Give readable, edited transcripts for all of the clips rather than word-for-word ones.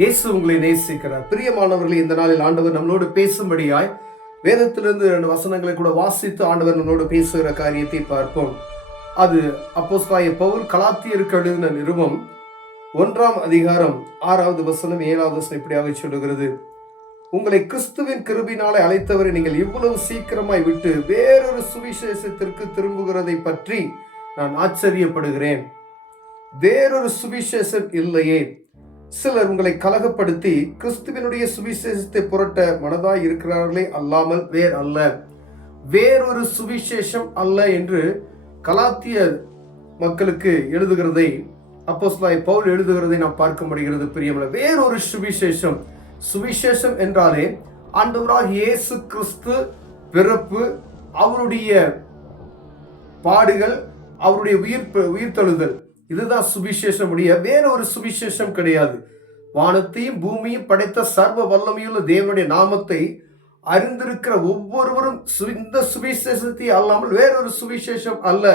இயேசு உங்களை நேசிக்கிறார். பிரியமானவர்களே, இந்த நாளில் ஆண்டவர் நம்மளோடு பேசும்படியாய் வேதத்திலிருந்து 2 வசனங்களை கூட வாசித்து ஆண்டவர் நம்மளோடு பேசுகிற காரியத்தை பார்ப்போம். அது அப்போஸ்தலனாகிய பவுல் கலாத்தியருக்கு எழுதின நிருபம் 1ஆம் அதிகாரம் 6வது வசனம் 7வது வசனம் இப்படியாக சொல்லுகிறது: உங்களை கிறிஸ்துவின் கிருபையினாலே அழைத்தவரை நீங்கள் இவ்வளவு சீக்கிரமாய் விட்டு வேறொரு சுவிசேஷத்திற்கு திரும்புகிறதை பற்றி நான் ஆச்சரியப்படுகிறேன். வேறொரு சுவிசேஷம் இல்லையே. சிலர் உங்களை கலகப்படுத்தி கிறிஸ்துவினுடைய சுவிசேஷத்தை புரட்ட மனதாய் இருக்கிறார்களே அல்லாமல் வேறு அல்ல. வேறொரு சுவிசேஷம் அல்ல என்று கலாத்திய மக்களுக்கு எழுதுகிறதை அப்போஸ்தலனாகிய பவுல் எழுதுகிறதை நாம் பார்க்க முடிகிறது. பிரியமான வேறொரு சுவிசேஷம். சுவிசேஷம் என்றாலே ஆண்டவராகிய இயேசு கிறிஸ்து பிறப்பு, அவருடைய பாடுகள், அவருடைய உயிர்த்தெழுதல், இதுதான் சுவிசேஷம். வேற ஒரு சுவிசேஷம் கிடையாது. வானத்தையும் பூமியும் படைத்த சர்வ வல்லமையுள்ள தேவனுடைய நாமத்தை அறிந்திருக்கிற ஒவ்வொருவரும் இந்த சுவிசேஷத்தை அல்லாமல் வேறொரு சுவிசேஷம் அல்ல.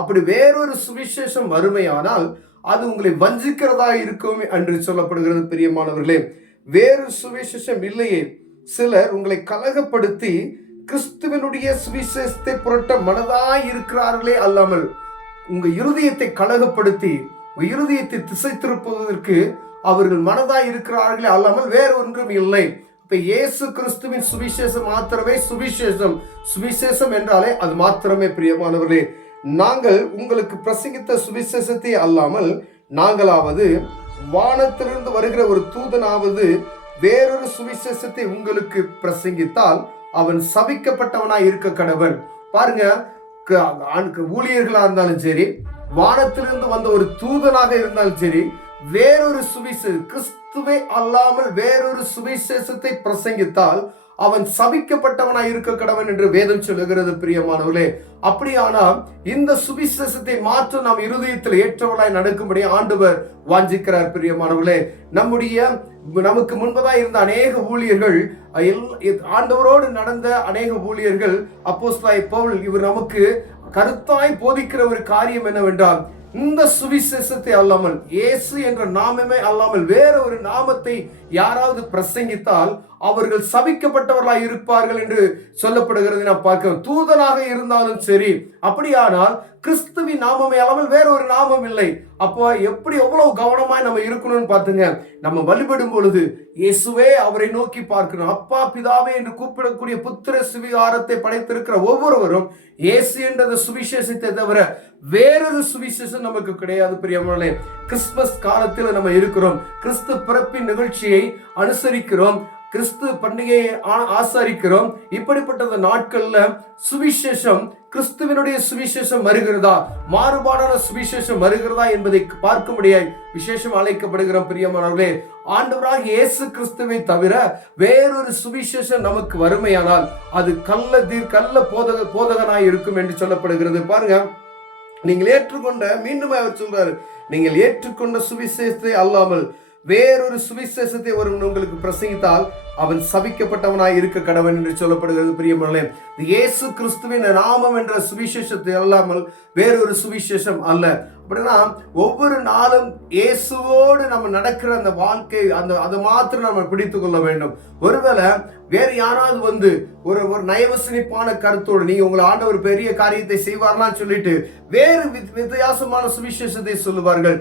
அப்படி வேறொரு சுவிசேஷம் வறுமையானால் அது உங்களை வஞ்சிக்கிறதா இருக்கும் என்று சொல்லப்படுகிறது. பிரியமானவர்களே, வேறு சுவிசேஷம் இல்லையே. சிலர் உங்களை கலகப்படுத்தி கிறிஸ்துவனுடைய சுவிசேஷத்தை புரட்ட மனதாய் இருக்கிறார்களே அல்லாமல் உங்க இருதயத்தை கலகப்படுத்தி உங்க இருதயத்தை திசை திருப்புவதற்கு அவர்கள் மனதாய் இருக்கிறார்களே அல்லாமல் வேற ஒன்றும் இல்லை. இப்ப இயேசு கிறிஸ்துவின் சுவிசேஷம் மாத்திரமே சுவிசேஷம். சுவிசேஷம் என்றாலே அது மாத்திரமே. பிரியமானவர்களே, நாங்கள் உங்களுக்கு பிரசங்கித்த சுவிசேஷத்தை அல்லாமல் நாங்களாவது வானத்திலிருந்து வருகிற ஒரு தூதனாவது வேறொரு சுவிசேஷத்தை உங்களுக்கு பிரசங்கித்தால் அவன் சபிக்கப்பட்டவனாய் இருக்க கடவன். பாருங்க, ஊழியர்களா இருந்தாலும் சரி, வானத்திலிருந்து வந்த ஒரு தூதனாக இருந்தாலும் சரி, வேறொரு சுவிசேஷம் கிறிஸ்துவை அல்லாமல் வேறொரு சுவிசேஷத்தை பிரசங்கித்தால் அவன் சபிக்கப்பட்டவனாய் இருக்க கடவன் என்று வேதம் சொல்லுகிறது. பிரியமானவர்களே, அப்படியானால் இந்த சுவிசேஷத்தை மாற்ற நாம் இருதயத்தில் ஏற்றவளாய் நடக்கும்படி ஆண்டவர் வாஞ்சிக்கிறார். பிரியமானவர்களே, நமக்கு முன்பதாக இருந்த அநேக ஊழியர்கள், ஆண்டவரோடு நடந்த அநேக ஊழியர்கள், அப்போஸ்தலனாகிய பவுல் இவர் நமக்கு கருத்தாய் போதிக்கிற ஒரு காரியம் என்னவென்றால், இந்த சுவிசேஷத்தை அல்லாமல், இயேசு என்ற நாமமே அல்லாமல் வேற ஒரு நாமத்தை யாராவது பிரசங்கித்தால் அவர்கள் சபிக்கப்பட்டவர்களாய் இருப்பார்கள் என்று சொல்லப்படுகிறது. நாம் பார்க்கிறோம். தூதனாக இருந்தாலும் சரி. அப்படியானால் கிறிஸ்துவின் நாமமே அல்லாமல் வேற ஒரு நாமம் இல்லை. அப்போ எப்படி எவ்வளவு கவனமாய் நம்ம இருக்கணும்னு பார்த்துங்க. நம்ம வழிபடும் பொழுது இயேசுவே அவரை நோக்கி பார்க்கணும். அப்பா பிதாவே என்று கூப்பிடக்கூடிய புத்திர சுவிகாரத்தை படைத்திருக்கிற ஒவ்வொருவரும் இயேசு என்ற சுவிசேஷத்தை தவிர வேறொரு சுவிசேஷம் நமக்கு கிடையாது. பிரியமானவர்களே, கிறிஸ்துமஸ் காலத்தில் நம்ம இருக்கிறோம். கிறிஸ்து பிறப்பின் நிகழ்ச்சியை அனுசரிக்கிறோம். கிறிஸ்து பண்டிகையை ஆசரிக்கிறோம். இப்படிப்பட்ட நாட்கள்ல சுவிசேஷம், கிறிஸ்துவனுடைய சுவிசேஷம் வருகிறதா, மாறுபாடான சுவிசேஷம் வருகிறதா என்பதை பார்க்க முடியாது விசேஷம் அழைக்கப்படுகிறோம். பிரியமானவர்களே, ஆண்டவராகிய இயேசு கிறிஸ்துவை தவிர வேறொரு சுவிசேஷம் நமக்கு வறுமையானால் அது கள்ள போதகனாய் இருக்கும் என்று சொல்லப்படுகிறது. பாருங்க, நீங்கள் ஏற்றுக்கொண்ட, மீண்டும் அவர் சொல்றாரு, நீங்கள் ஏற்றுக்கொண்ட சுவிசேஷத்தை அல்லாமல் வேறொரு சுவிசேஷத்தை ஒருவன் உங்களுக்கு பிரசங்கித்தால் அவன் சபிக்கப்பட்டவனாய் இருக்க கடவன் என்று சொல்லப்படுகிறது. பிரியமானவர்களே, இயேசு கிறிஸ்துவின் நாமம் என்ற சுவிசேஷத்தை அல்லாமல் வேறொரு சுவிசேஷம் அல்ல. அப்படின்னா ஒவ்வொரு நாளும் இயேசுவோடு நம்ம நடக்கிற அந்த வாழ்க்கை, அதை மாத்திரம் நம்ம பிடித்து கொள்ள வேண்டும். ஒருவேளை வேறு யாராவது வந்து ஒரு நயவசனிப்பான கருத்தோடு நீங்க உங்களை ஆண்டவர் பெரிய காரியத்தை செய்வார்லாம் சொல்லிட்டு வேறு வித்தியாசமான சுவிசேஷத்தை சொல்லுவார்கள்,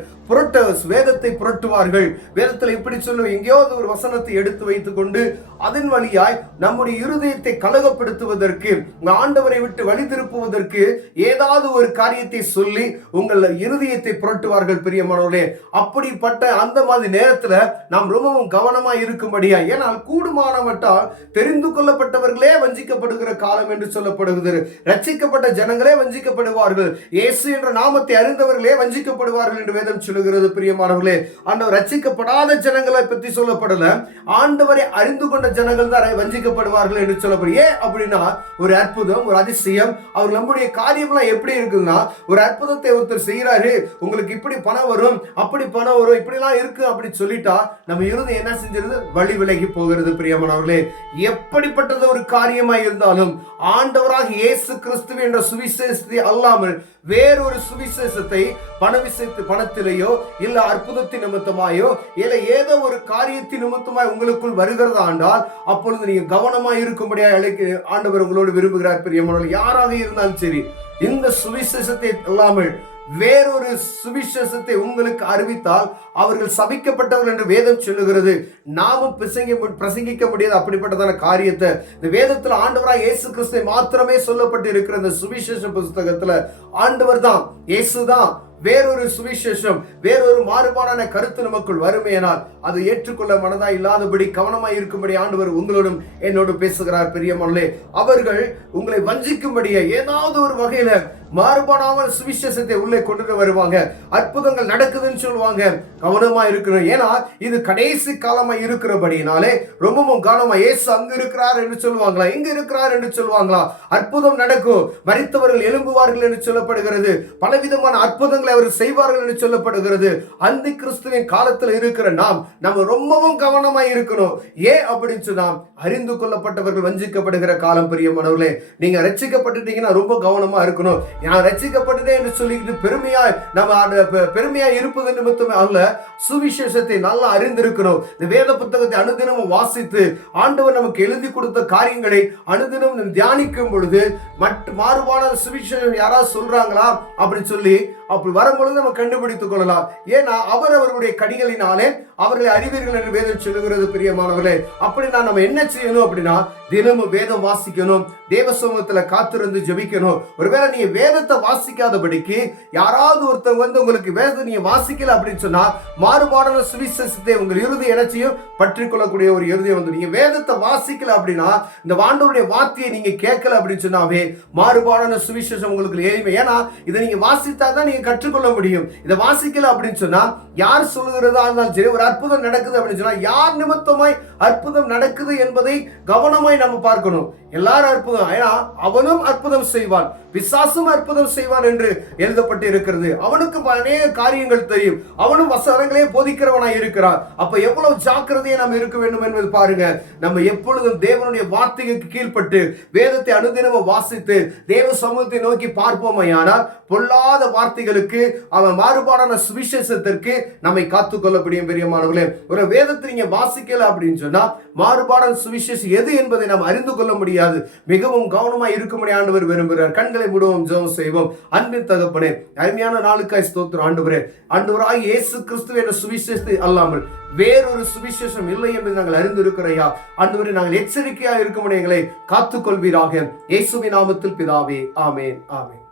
வேதத்தை புரட்டுவார்கள். வேதத்தில் இப்படி சொல்லுவோம், எங்கேயாவது ஒரு வசனத்தை எடுத்து வைத்துக் கொண்டு அதன் வழியாய் நம்முடைய இருதயத்தை கலகப்படுத்துவதற்கு, உங்க ஆண்டவரை விட்டு வழி திருப்புவதற்கு ஏதாவது ஒரு காரியத்தை சொல்லி உங்கள் இருதயத்தை புரட்டுவார்கள். பிரியமானவர்களே, அப்படிப்பட்ட அந்த மாதிரி நேரத்துல நாம் ரொம்பவும் கவனமா இருக்கும்படியா, ஏனால் கூடுமானவற்றால் தெரிந்து கொள்ளப்பட்டவர்களே வஞ்சிக்கப்படுகிற காலம் என்று சொல்லப்படுகிறது. ரட்சிக்கப்பட்ட ஜனங்களே வஞ்சிக்கப்படுவார்கள், இயேசு என்ற நாமத்தை அறிந்தவர்களே வஞ்சிக்கப்படுவார்கள் என்று வேதம் சொல்லுகிறது. பிரியமானவர்களே, ஆண்டவர் ரட்சிக்கப்படாத ஜனங்களை பற்றி சொல்லப்படல, ஆண்டவரை அறிந்து கொண்ட ஜனங்கள் தான் வஞ்சிக்கப்படுவார்கள் என்று சொல்லப்படுது. ஏன் அப்படின்னா, ஒரு அற்புதம், ஒரு அதிசயம், அவர் நம்முடைய காரியம்லாம் எப்படி இருக்குன்னா, ஒரு அற்புதத்தை ஒருத்தர் செய்யறாரு, உங்களுக்கு இப்படி பணம் வரும், அப்படி பணம் வரும், இப்படிலாம் இருக்கு அப்படி சொல்லிட்டா நம்ம இருதயம் என்ன செஞ்சிருது? வழி விலகி போகிறது. பிரியமானவர்களே, எப்படிப்பட்டது ஒரு காரியமாய் இருந்தாலும் ஆண்டவராக இயேசு கிறிஸ்து என்ற சுவிசேஷத்தை அல்லாமல் வேறொரு சுவிசேஷத்தை பணத்திலேயோ இல்ல அற்புதத்தின் நிமித்தமாயோ இல்ல ஏதோ ஒரு காரியத்தின் நிமித்தமாய் உங்களுக்குள் வருகிறதா என்றால் அப்பொழுது நீங்க கவனமாய் இருக்கும்படியா ஆண்டவர் உங்களோடு விரும்புகிறார். பிரியமானவர்களே, யாராக இருந்தாலும் சரி, இந்த சுவிசேஷத்தை இல்லாமல் வேறொரு சுவிசேஷத்தை உங்களுக்கு அறிவித்தால் அவர்கள் சபிக்கப்பட்டவர்கள் என்று வேதம் சொல்லுகிறது. நாமும் பிரசங்கிக்க முடியாது அப்படிப்பட்டதான காரியத்தை. இந்த வேதத்தில் ஆண்டவராய் இயேசு கிறிஸ்து மாத்திரமே சொல்லப்பட்டு இருக்கிற இந்த சுவிசேஷ புஸ்தகத்துல ஆண்டவர் தான், இயேசு தான். வேறொரு சுவிசேஷம், வேறொரு மாறுபாடான கருத்து நமக்குள் வருமையானால் அது ஏற்றுக்கொள்ள மனதா இல்லாதபடி கவனமாய் இருக்கும்படி ஆண்டவர் உங்களோடும் என்னோடு பேசுகிறார். பிரியமானவர்களே, அவர்கள் உங்களை வஞ்சிக்கும்படியே ஏதாவது ஒரு வகையில மாறுபாடாமல் சுவிசேஷத்தை உள்ளே கொண்டு வருவாங்க. அற்புதங்கள் நடக்குதுன்னு சொல்லுவாங்க. கவனமா இருக்கணும். ஏன்னா இது கடைசி காலமா இருக்கிறபடினாலே ரொம்பவும் கவனமா. இயேசு அங்க இருக்கிறார் என்று சொல்லுவாங்களா, எங்க இருக்கிறார் என்று சொல்லுவாங்களா, அற்புதம் நடக்கும், மரித்தவர்கள் எழும்புவார்கள் என்று சொல்லப்படுகிறது, பலவிதமான அற்புதங்களை அவர் செய்வார்கள் என்று சொல்லப்படுகிறது. அந்த கிறிஸ்துவின் காலத்தில் இருக்கிற நம்ம ரொம்பவும் கவனமாய் இருக்கணும். ஏன் அப்படின்னு சொன்னா, அறிந்து கொள்ளப்பட்டவர்கள் வஞ்சிக்கப்படுகிற காலம். பிரியமானவர்களே, நீங்க ரட்சிக்கப்பட்டுட்டீங்கன்னா ரொம்ப கவனமா இருக்கணும். நான் ரட்சிக்கப்பட்டேன் என்று சொல்லிக்கிட்டு பெருமையா இருப்பது நிமித்தமே அல்ல, சுவிசேஷத்தை நல்லா அறிந்திருக்கணும். இந்த வேத புத்தகத்தை அனுதினமும் வாசித்து ஆண்டவர் நமக்கு எழுதி கொடுத்த காரியங்களை அனுதினம் தியானிக்கும் பொழுது மாறுபான சுவிசேஷம் யாராவது சொல்றாங்களா அப்படின்னு சொல்லி அப்படி வரும்பொழுது நம்ம கண்டுபிடித்துக் கொள்ளலாம். ஏன்னா அவர்களுடைய கடிகளினாலே அவர்களை அறிவீர்கள் என்று வேதம் சொல்லுகிறது. பிரியமானவர்களே, அப்படி நம்ம என்ன செய்யணும் அப்படின்னா, தினமும் வேதம் வாசிக்கணும், தேவ சமூகத்துல காத்திருந்து ஜெபிக்கணும். ஒருவேளை நீங்க வேதத்தை வாசிக்காதபடிக்கு யாராவது ஒருத்தவங்க உங்களுக்கு வேதத்தை நீங்க வாசிக்கல அப்படின்னு சொன்னா, மாறுபாடான சுவிசேஷத்தை உங்கள் இறுதி எனச்சியும் பற்றி கொள்ளக்கூடிய ஒரு இறுதியை நீங்க வேதத்தை வாசிக்கல அப்படின்னா, இந்த ஆண்டவருடைய வார்த்தையை நீங்க கேட்கல அப்படின்னு சொன்னாவே மாறுபாடான சுவிசேஷம் உங்களுக்கு எளிமை. ஏன்னா இதை நீங்க வாசித்தாதான் நீங்க கற்றுக்கொள்ள முடியும். இதை வாசிக்கல அப்படின்னு சொன்னா, யார் சொல்லுகிறதா இருந்தாலும் சரி, ஒரு அற்புதம் நடக்குது அப்படின்னு சொன்னா யார் நிமித்தமாய் அற்புதம் நடக்குது என்பதை கவனமாய் நம்ம பார்க்கணும். எல்லாரும் அற்புதம், ஏன்னா அவனும் அற்புதம் செய்வான், பிசாசும் அற்புதம் செய்வான் என்று எழுதப்பட்டு இருக்கிறது. அவனுக்கு அநேக காரியங்கள் தெரியும், அவனும் வசனங்களே போதிக்கிறவனாய் இருக்கிறான். அப்ப எவ்வளவு ஜாக்கிரதையை நாம் இருக்க வேண்டும் என்பது பாருங்க. நம்ம எப்பொழுதும் தேவனுடைய வார்த்தைக்கு கீழ்பட்டு வேதத்தை அனுதினமும் வாசித்து தேவ சமூகத்தை நோக்கி பார்ப்போமையானால் பொல்லாத வார்த்தைகளுக்கு அவன் மாறுபாடான சுவிசேஷத்திற்கு நம்மை காத்துக்கொள்ள முடியும். பிரியமானவர்களே, ஒரு வேதத்தை நீங்க வாசிக்கல அப்படின்னு சொன்னா மாறுபாடான சுவிசேஷம் எது என்பதை நாம் அறிந்து கொள்ள முடியாது. மிகவும் கவனமாய் இருக்கும்படி ஆண்டவர் விரும்புகிறார். கண்களை மூடுவோம், ஜெபம் செய்வோம். அன்பின் தகப்பனே, அருமையான நாளுக்காய் ஸ்தோத்திரம். ஆண்டவரே, ஆண்டவராய் இயேசு கிறிஸ்து என்ற சுவிசேஷத்தை அல்லாமல் வேறொரு சுவிசேஷம் இல்லை என்று நாங்கள் அறிந்திருக்கிறையா. ஆண்டவரே, நாங்கள் எச்சரிக்கையாக இருக்கும்படி எங்களை காத்துக்கொள்வீராக. இயேசுவின் நாமத்தில் பிதாவே, ஆமென், ஆமென்.